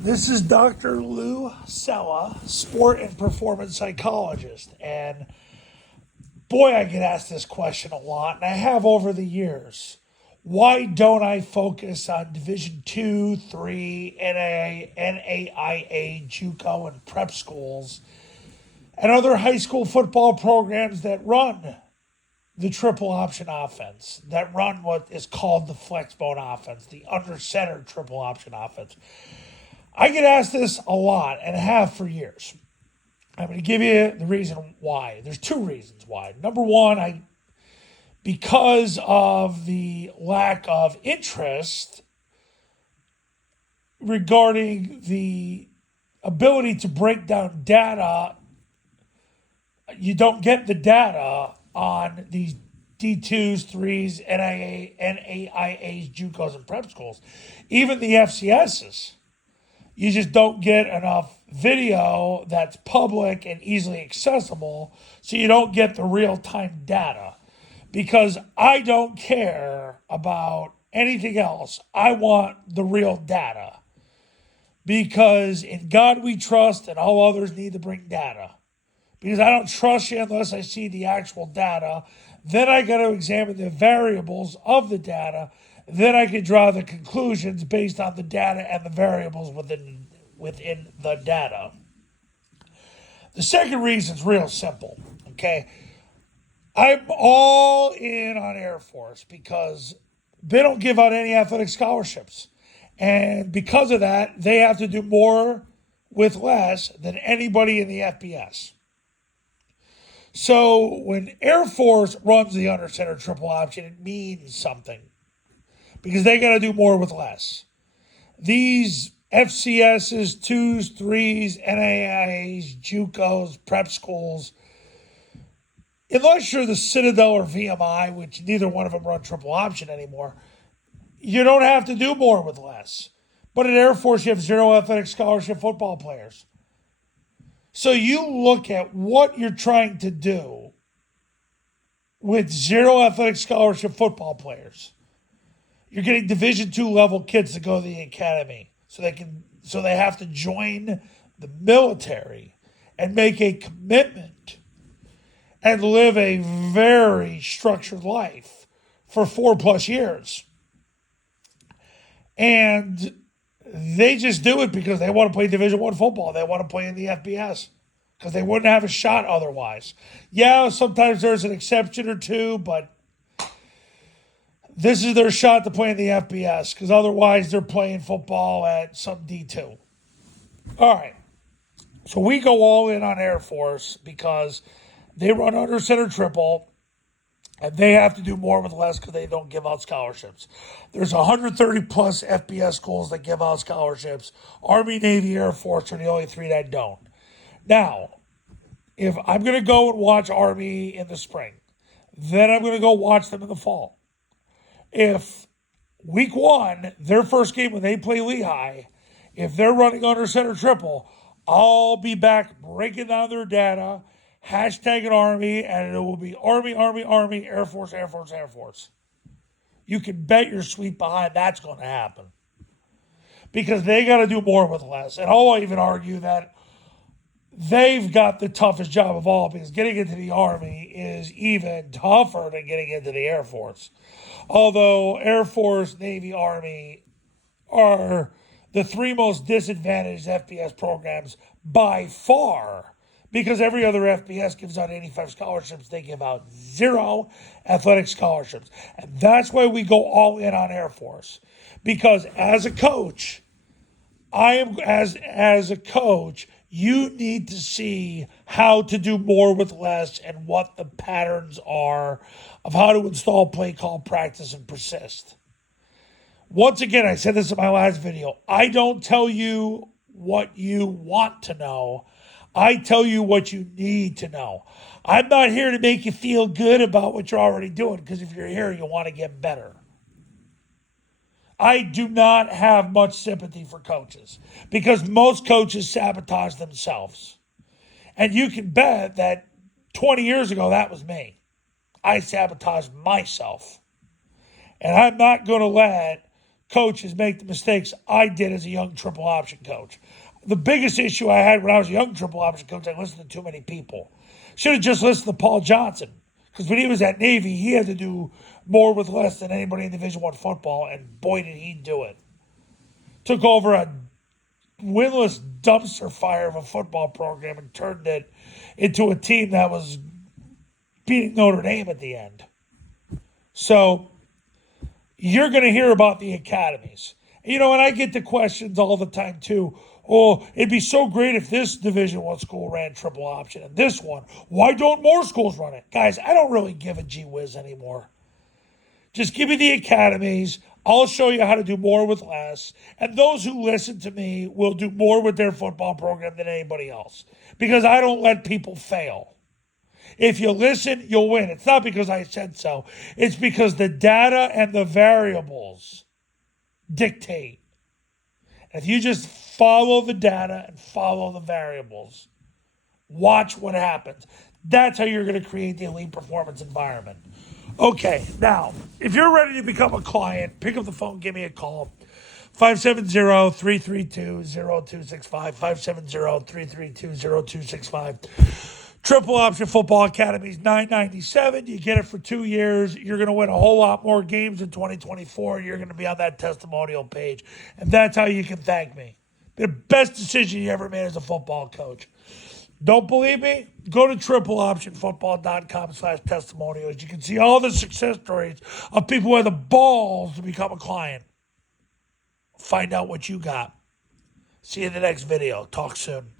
This is Dr. Lou Sella, sport and performance psychologist. And boy, I get asked this question a lot, and I have over the years. Why don't I focus on Division two, three, NAIA, JUCO, and prep schools and other high school football programs that run the triple option offense, that run what is called the flex bone offense, the under center triple option offense? I get asked this a lot and have for years. I'm going to give you the reason why. There's two reasons why. Number one, because of the lack of interest regarding the ability to break down data, you don't get the data on these D2s, 3s, NAIAs, JUCOs, and prep schools. Even the FCSs. You just don't get enough video that's public and easily accessible, so you don't get the real-time data. Because I don't care about anything else. I want the real data. Because in God we trust, and all others need to bring data. Because I don't trust you unless I see the actual data. Then I got to examine the variables of the data. Then I can draw the conclusions based on the data and the variables within the data. The second reason is real simple. Okay, I'm all in on Air Force because they don't give out any athletic scholarships, and because of that, they have to do more with less than anybody in the FBS. So when Air Force runs the under center triple option, it means something because they got to do more with less. These FCSs, 2s, 3s, NAIAs, JUCOs, prep schools, unless you're the Citadel or VMI, which neither one of them run triple option anymore, you don't have to do more with less. But at Air Force, you have zero athletic scholarship football players. So you look at what you're trying to do with zero athletic scholarship football players. You're getting Division two level kids to go to the academy, so they have to join the military and make a commitment and live a very structured life for 4+ years. And they just do it because they want to play Division one football. They want to play in the FBS because they wouldn't have a shot otherwise. Yeah, sometimes there's an exception or two, but this is their shot to play in the FBS because otherwise they're playing football at some D2. All right. So we go all in on Air Force because they run under center triple and they have to do more with less because they don't give out scholarships. There's 130 plus FBS schools that give out scholarships. Army, Navy, Air Force are the only three that don't. Now, if I'm going to go and watch Army in the spring, then I'm going to go watch them in the fall. If week one, their first game when they play Lehigh, if they're running under center triple, I'll be back breaking down their data, hashtagging Army, and it will be Army, Army, Army, Air Force, Air Force, Air Force. You can bet your sweet behind that's going to happen. Because they got to do more with less. And I'll even argue that they've got the toughest job of all because getting into the Army is even tougher than getting into the Air Force. Although Air Force, Navy, Army are the three most disadvantaged FBS programs by far because every other FBS gives out 85 scholarships. They give out zero athletic scholarships. And that's why we go all in on Air Force. Because as a coach, as a coach, you need to see how to do more with less and what the patterns are of how to install play call, practice, and persist. Once again, I said this in my last video. I don't tell you what you want to know. I tell you what you need to know. I'm not here to make you feel good about what you're already doing because if you're here, you want to get better. I do not have much sympathy for coaches because most coaches sabotage themselves. And you can bet that 20 years ago, that was me. I sabotaged myself. And I'm not going to let coaches make the mistakes I did as a young triple option coach. The biggest issue I had when I was a young triple option coach, I listened to too many people. Should have just listened to Paul Johnson, because when he was at Navy, he had to do more with less than anybody in Division I football, and boy did he do it. Took over a winless dumpster fire of a football program and turned it into a team that was beating Notre Dame at the end. So you're going to hear about the academies. And I get the questions all the time too. Oh, it'd be so great if this Division I school ran triple option and this one. Why don't more schools run it? Guys, I don't really give a gee whiz anymore. Just give me the academies. I'll show you how to do more with less. And those who listen to me will do more with their football program than anybody else, because I don't let people fail. If you listen, you'll win. It's not because I said so. It's because the data and the variables dictate. If you just follow the data and follow the variables, watch what happens. That's how you're going to create the elite performance environment. Okay, now, if you're ready to become a client, pick up the phone, give me a call. 570-332-0265, 570-332-0265. Triple Option Football Academy is $997. You get it for 2 years. You're going to win a whole lot more games in 2024. You're going to be on that testimonial page. And that's how you can thank me. The best decision you ever made as a football coach. Don't believe me? Go to tripleoptionfootball.com/testimonials. You can see all the success stories of people who have the balls to become a client. Find out what you got. See you in the next video. Talk soon.